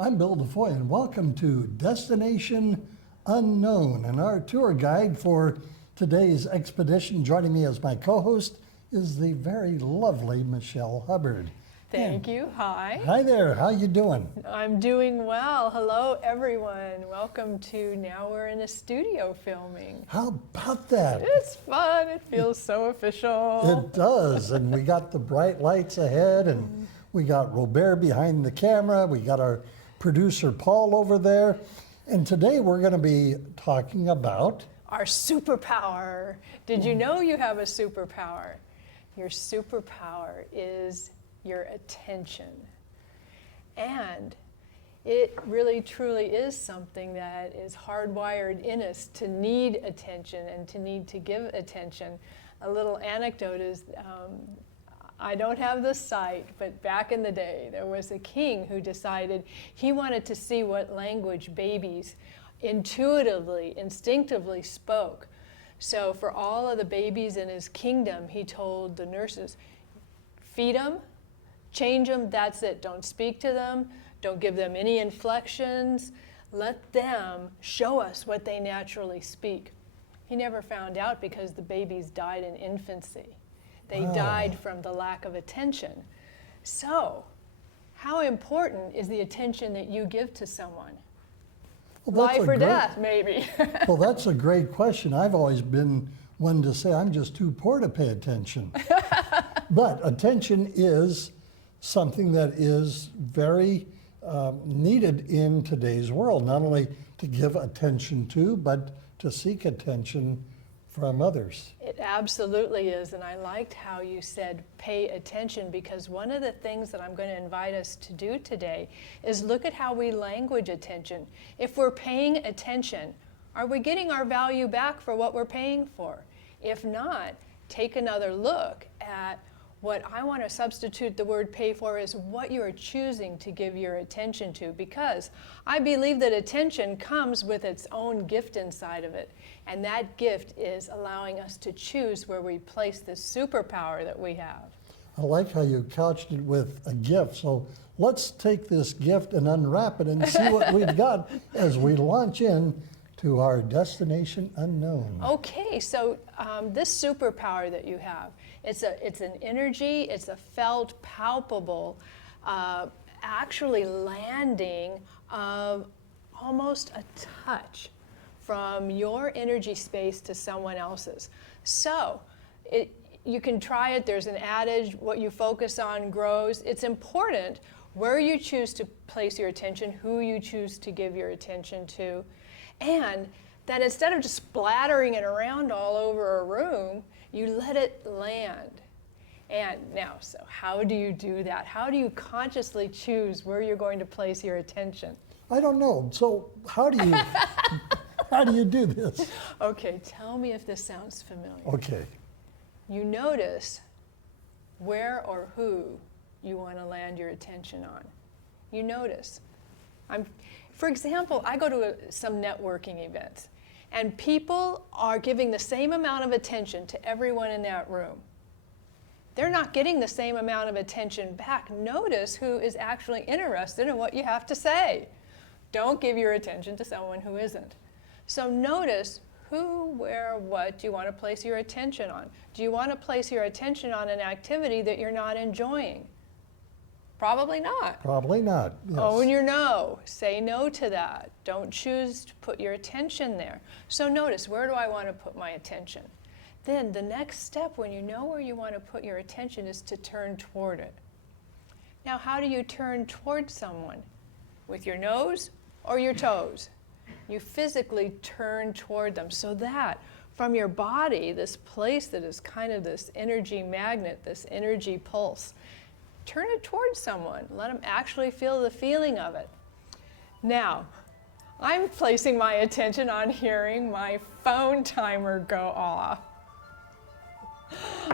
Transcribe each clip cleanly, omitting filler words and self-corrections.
I'm Bill DeFoi, and welcome to Destination Unknown. And our tour guide for today's expedition, joining me as my co-host, is the very lovely Michelle Hubbard. Thank you. Hi. Hi there. How you doing? I'm doing well. Hello, everyone. Welcome to Now We're in a Studio Filming. How about that? It's fun. It feels so official. It does. And we got the bright lights ahead, and we got Robert behind the camera. We got our producer Paul over there. And today we're going to be talking about our superpower. Did you know you have a superpower? Your superpower is your attention. And it really truly is something that is hardwired in us to need attention and to need to give attention. A little anecdote is, I don't have the site, but back in the day, there was a king who decided he wanted to see what language babies intuitively, instinctively spoke. So for all of the babies in his kingdom, he told the nurses, feed them, change them, that's it. Don't speak to them. Don't give them any inflections. Let them show us what they naturally speak. He never found out because the babies died in infancy. They died from the lack of attention. So, how important is the attention that you give to someone? Well, life or death, maybe. Well, that's a great question. I've always been one to say I'm just too poor to pay attention. But attention is something that is very needed in today's world, not only to give attention to, but to seek attention from others. It absolutely is, and I liked how you said pay attention, because one of the things that I'm going to invite us to do today is look at how we language attention. If we're paying attention, are we getting our value back for what we're paying for? If not, take another look at what I want to substitute the word pay for is what you are choosing to give your attention to, because I believe that attention comes with its own gift inside of it. And that gift is allowing us to choose where we place this superpower that we have. I like how you couched it with a gift. So let's take this gift and unwrap it and see what we've got as we launch in to our Destination Unknown. Okay, so this superpower that you have, it's an energy, it's a felt, palpable, actually landing of almost a touch from your energy space to someone else's. So you can try it. There's an adage, what you focus on grows. It's important where you choose to place your attention, who you choose to give your attention to, and that instead of just splattering it around all over a room, you let it land. And now, so how do you do that? How do you consciously choose where you're going to place your attention? I don't know. So how do you how do you do this? Okay, tell me if this sounds familiar. Okay. You notice where or who you want to land your attention on. You notice. For example, I go to some networking events, and people are giving the same amount of attention to everyone in that room. They're not getting the same amount of attention back. Notice who is actually interested in what you have to say. Don't give your attention to someone who isn't. So notice who, where, what do you want to place your attention on? Do you want to place your attention on an activity that you're not enjoying? Probably not. Probably not. Yes. Own your no. Say no to that. Don't choose to put your attention there. So notice, where do I want to put my attention? Then the next step, when you know where you want to put your attention, is to turn toward it. Now, how do you turn toward someone? With your nose or your toes? You physically turn toward them so that from your body, this place that is kind of this energy magnet, this energy pulse, turn it towards someone. Let them actually feel the feeling of it. Now, I'm placing my attention on hearing my phone timer go off.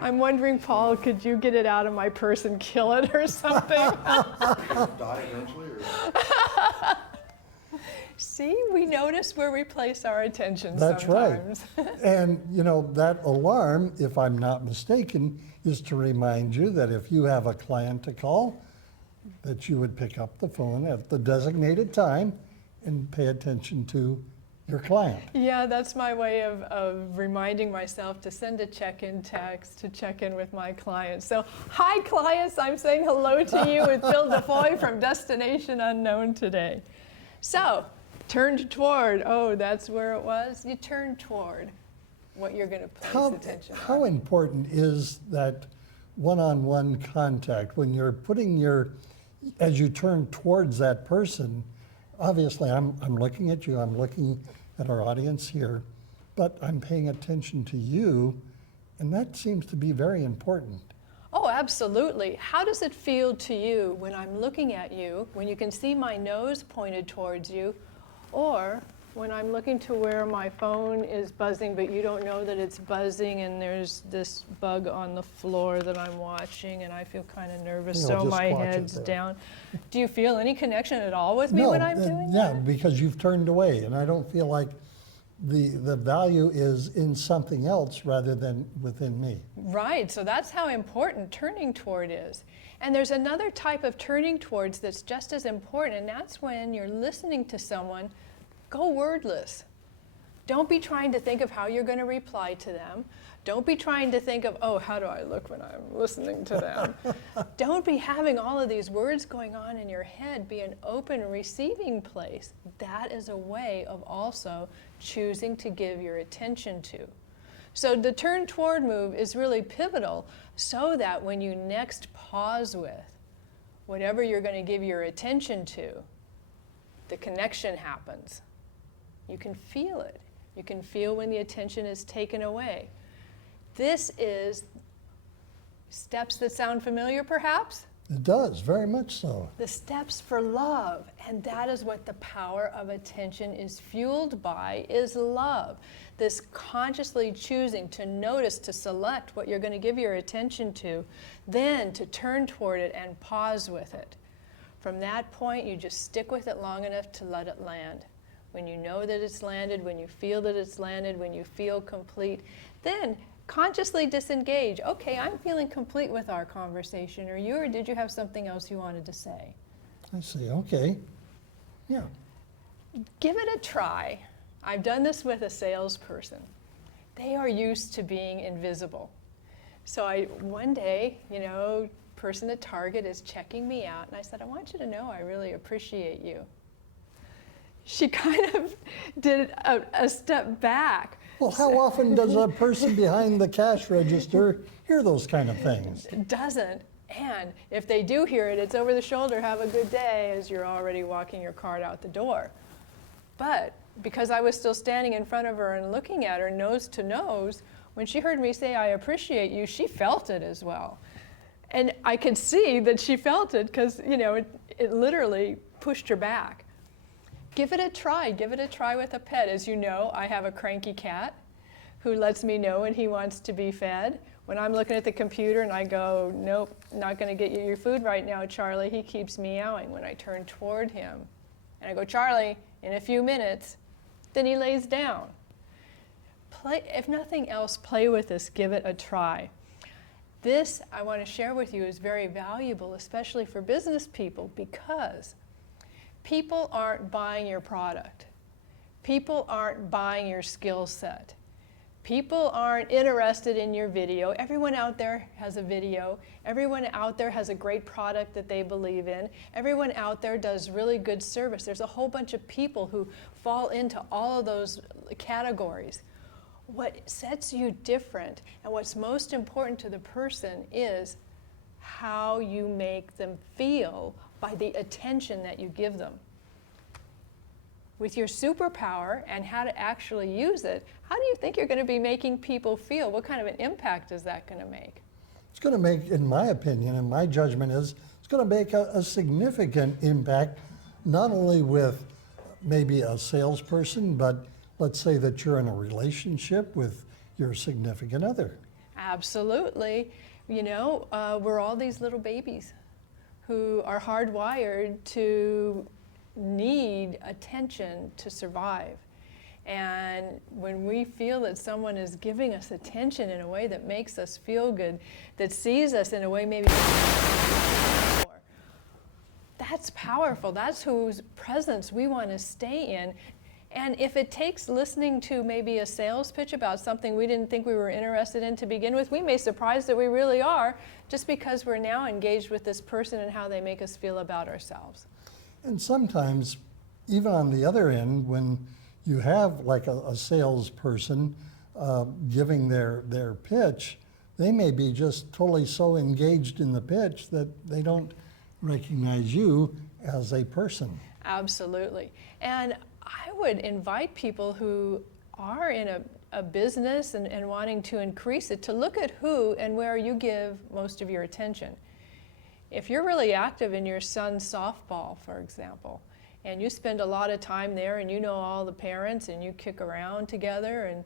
I'm wondering, Paul, could you get it out of my purse and kill it or something? Die eventually, or? See, we notice where we place our attention That's sometimes. right. And, you know, that alarm, if I'm not mistaken, is to remind you that if you have a client to call, that you would pick up the phone at the designated time and pay attention to your client. Yeah, that's my way of reminding myself to send a check-in text to check in with my clients. So, hi clients, I'm saying hello to you with Bill DeFoi from Destination Unknown today. So, turned toward, oh, that's where it was? You turn toward what you're going to place attention on. How important is that one-on-one contact when you're putting as you turn towards that person? Obviously, I'm looking at you, I'm looking at our audience here, but I'm paying attention to you, and that seems to be very important. Oh, absolutely. How does it feel to you when I'm looking at you, when you can see my nose pointed towards you, or when I'm looking to where my phone is buzzing, but you don't know that it's buzzing, and there's this bug on the floor that I'm watching, and I feel kind of nervous, so my head's down. Do you feel any connection at all with me when I'm doing that? Yeah, because you've turned away, and I don't feel like the value is in something else rather than within me. Right, so that's how important turning toward is. And there's another type of turning towards that's just as important, and that's when you're listening to someone. Go wordless. Don't be trying to think of how you're going to reply to them. Don't be trying to think of, oh, how do I look when I'm listening to them? Don't be having all of these words going on in your head. Be an open receiving place. That is a way of also choosing to give your attention to. So the turn toward move is really pivotal so that when you next pause with whatever you're going to give your attention to, the connection happens. You can feel it. You can feel when the attention is taken away. This is steps that sound familiar, perhaps? It does, very much so. The steps for love, and that is what the power of attention is fueled by, is love. This consciously choosing to notice, to select what you're going to give your attention to, then to turn toward it and pause with it. From that point, you just stick with it long enough to let it land. When you know that it's landed, when you feel that it's landed, when you feel complete, then consciously disengage. Okay, I'm feeling complete with our conversation, or did you have something else you wanted to say? I see, okay. Yeah. Give it a try. I've done this with a salesperson. They are used to being invisible. So one day, person at Target is checking me out, and I said, I want you to know I really appreciate you. She kind of did a step back. Well, how often does a person behind the cash register hear those kind of things? Doesn't. And if they do hear it, it's over the shoulder, have a good day, as you're already walking your cart out the door. But because I was still standing in front of her and looking at her nose to nose, when she heard me say, I appreciate you, she felt it as well. And I could see that she felt it because, it literally pushed her back. Give it a try. Give it a try with a pet. As you know, I have a cranky cat who lets me know when he wants to be fed. When I'm looking at the computer and I go, nope, not going to get you your food right now, Charlie, he keeps meowing. When I turn toward him and I go, Charlie, in a few minutes, then he lays down. If nothing else, play with this. Give it a try. This, I want to share with you, is very valuable, especially for business people, because people aren't buying your product. People aren't buying your skill set. People aren't interested in your video. Everyone out there has a video. Everyone out there has a great product that they believe in. Everyone out there does really good service. There's a whole bunch of people who fall into all of those categories. What sets you different and what's most important to the person is how you make them feel by the attention that you give them. With your superpower and how to actually use it, how do you think you're going to be making people feel? What kind of an impact is that going to make? It's going to make, in my opinion, and my judgment is, it's going to make a significant impact, not only with maybe a salesperson, but let's say that you're in a relationship with your significant other. Absolutely. We're all these little babies who are hardwired to need attention to survive. And when we feel that someone is giving us attention in a way that makes us feel good, that sees us in a way maybe That's powerful. That's whose presence we want to stay in. And if it takes listening to maybe a sales pitch about something we didn't think we were interested in to begin with, we may surprise that we really are, just because we're now engaged with this person and how they make us feel about ourselves. And sometimes, even on the other end, when you have like a salesperson giving their pitch, they may be just totally so engaged in the pitch that they don't recognize you as a person. Absolutely. And I would invite people who are in a business and wanting to increase it to look at who and where you give most of your attention. If you're really active in your son's softball, for example, and you spend a lot of time there and you know all the parents and you kick around together and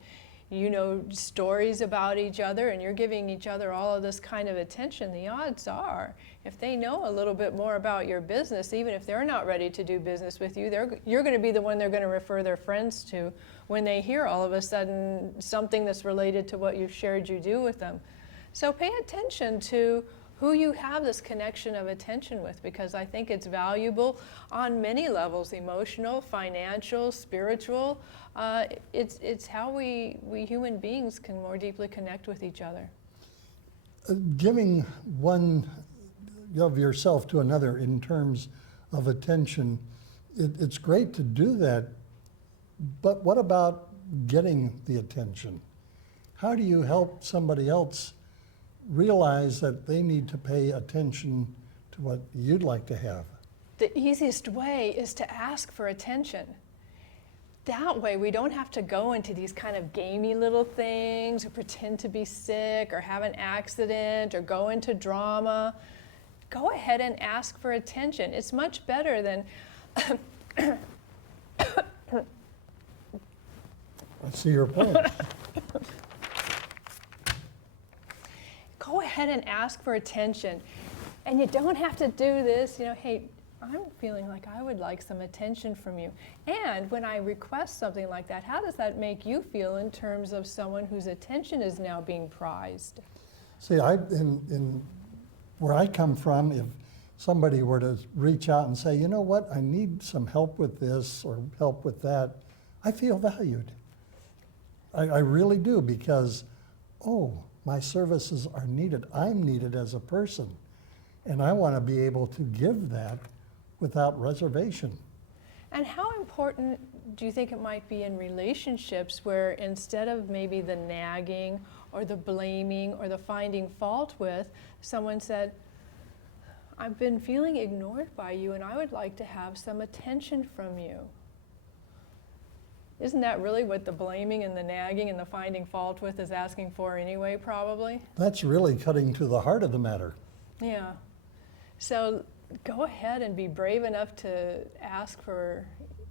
you know stories about each other and you're giving each other all of this kind of attention, the odds are, if they know a little bit more about your business, even if they're not ready to do business with you, you're going to be the one they're going to refer their friends to when they hear all of a sudden something that's related to what you've shared you do with them. So pay attention to who you have this connection of attention with, because I think it's valuable on many levels: emotional, financial, spiritual. It's how we human beings can more deeply connect with each other. Giving one of yourself to another in terms of attention, it's great to do that, but what about getting the attention? How do you help somebody else realize that they need to pay attention to what you'd like to have? The easiest way is to ask for attention. That way we don't have to go into these kind of gamey little things or pretend to be sick or have an accident or go into drama. Go ahead and ask for attention. It's much better than I see your point. Go ahead and ask for attention. And you don't have to do this, hey, I'm feeling like I would like some attention from you. And when I request something like that, how does that make you feel in terms of someone whose attention is now being prized? See, in where I come from, if somebody were to reach out and say, you know what, I need some help with this or help with that, I feel valued. I really do, because, my services are needed. I'm needed as a person. And I want to be able to give that without reservation. And how important do you think it might be in relationships where instead of maybe the nagging or the blaming or the finding fault with, someone said, I've been feeling ignored by you and I would like to have some attention from you. Isn't that really what the blaming and the nagging and the finding fault with is asking for anyway, probably? That's really cutting to the heart of the matter. Yeah. So go ahead and be brave enough to ask for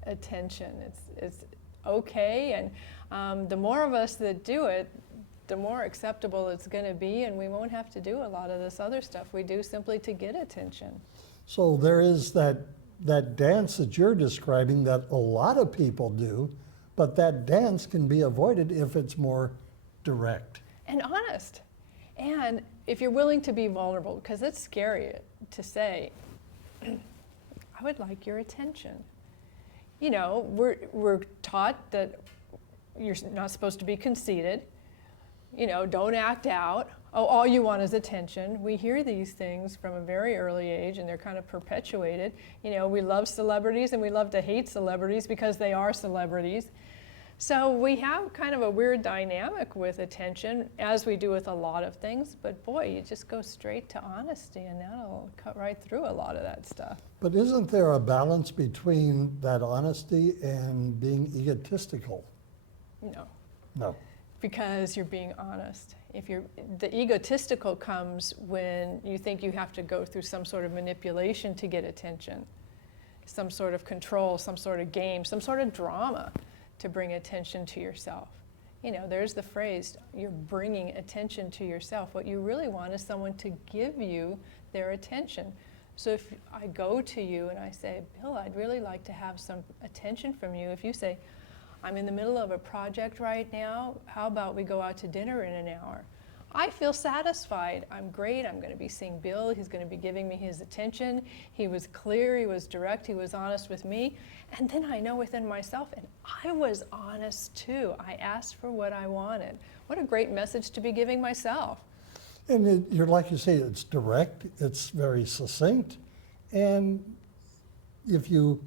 attention. It's okay, and the more of us that do it, the more acceptable it's going to be, and we won't have to do a lot of this other stuff we do simply to get attention. So there is that dance that you're describing that a lot of people do, but that dance can be avoided if it's more direct. And honest. And if you're willing to be vulnerable, because it's scary to say, I would like your attention. We're taught that you're not supposed to be conceited. Don't act out. Oh, all you want is attention. We hear these things from a very early age, and they're kind of perpetuated. We love celebrities and we love to hate celebrities because they are celebrities. So we have kind of a weird dynamic with attention, as we do with a lot of things, but boy, you just go straight to honesty and that'll cut right through a lot of that stuff. But isn't there a balance between that honesty and being egotistical? No. No. Because you're being honest. The egotistical comes when you think you have to go through some sort of manipulation to get attention, some sort of control, some sort of game, some sort of drama to bring attention to yourself. There's the phrase, you're bringing attention to yourself. What you really want is someone to give you their attention. So if I go to you and I say, Bill, I'd really like to have some attention from you. If you say, I'm in the middle of a project right now, how about we go out to dinner in an hour? I feel satisfied. I'm great. I'm going to be seeing Bill. He's going to be giving me his attention. He was clear. He was direct. He was honest with me. And then I know within myself, and I was honest too. I asked for what I wanted. What a great message to be giving myself. And you're like you say, it's direct, it's very succinct, and if you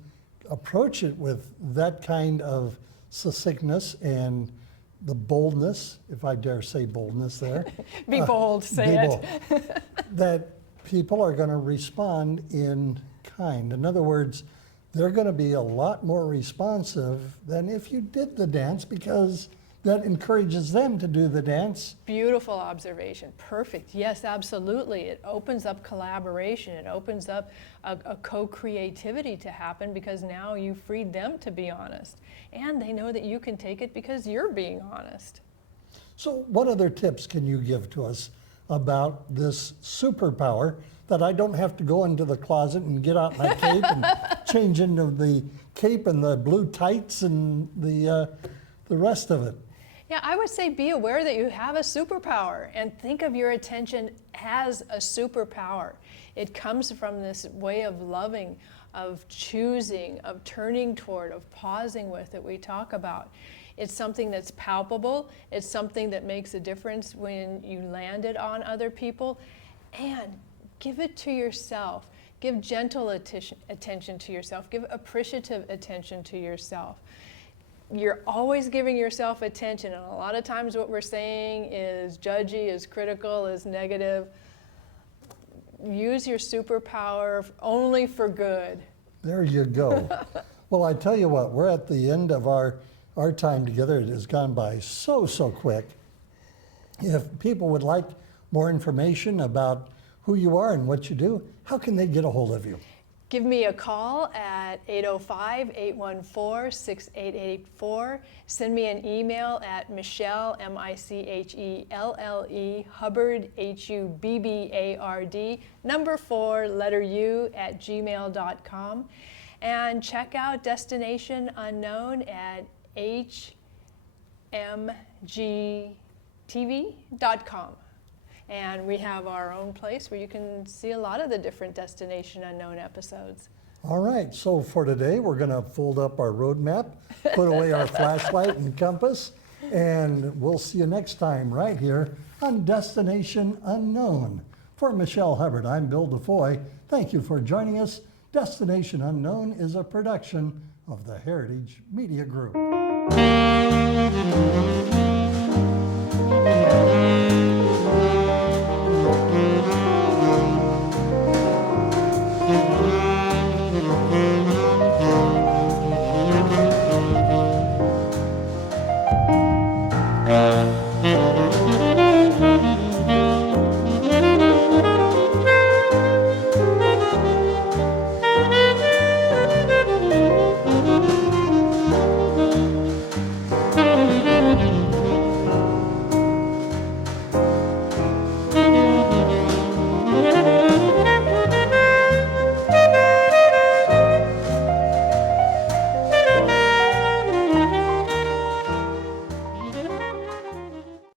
approach it with that kind of succinctness and the boldness, if I dare say boldness there. Be bold, say be it. bold, that people are going to respond in kind. In other words, they're going to be a lot more responsive than if you did the dance, because that encourages them to do the dance. Beautiful observation. Perfect. Yes, absolutely. It opens up collaboration. It opens up a co-creativity to happen, because now you freed them to be honest. And they know that you can take it because you're being honest. So what other tips can you give to us about this superpower that I don't have to go into the closet and get out my cape and change into the cape and the blue tights and the rest of it? Yeah, I would say be aware that you have a superpower and think of your attention as a superpower. It comes from this way of loving, of choosing, of turning toward, of pausing with that we talk about. It's something that's palpable. It's something that makes a difference when you land it on other people. And give it to yourself. Give gentle attention to yourself. Give appreciative attention to yourself. You're always giving yourself attention, and a lot of times what we're saying is judgy, is critical, is negative. Use your superpower only for good. There you go. Well, I tell you what, we're at the end of our time together. It has gone by so quick. If people would like more information about who you are and what you do, how can they get a hold of you? Give me a call at 805-814-6884. Send me an email at Michelle, Michelle, Hubbard, Hubbard, number 4, letter U, at gmail.com. And check out Destination Unknown at hmgtv.com. And we have our own place where you can see a lot of the different Destination Unknown episodes. All right, so for today, we're going to fold up our road map, put away our flashlight and compass, and we'll see you next time right here on Destination Unknown. For Michelle Hubbard, I'm Bill DeFoi. Thank you for joining us. Destination Unknown is a production of the Heritage Media Group.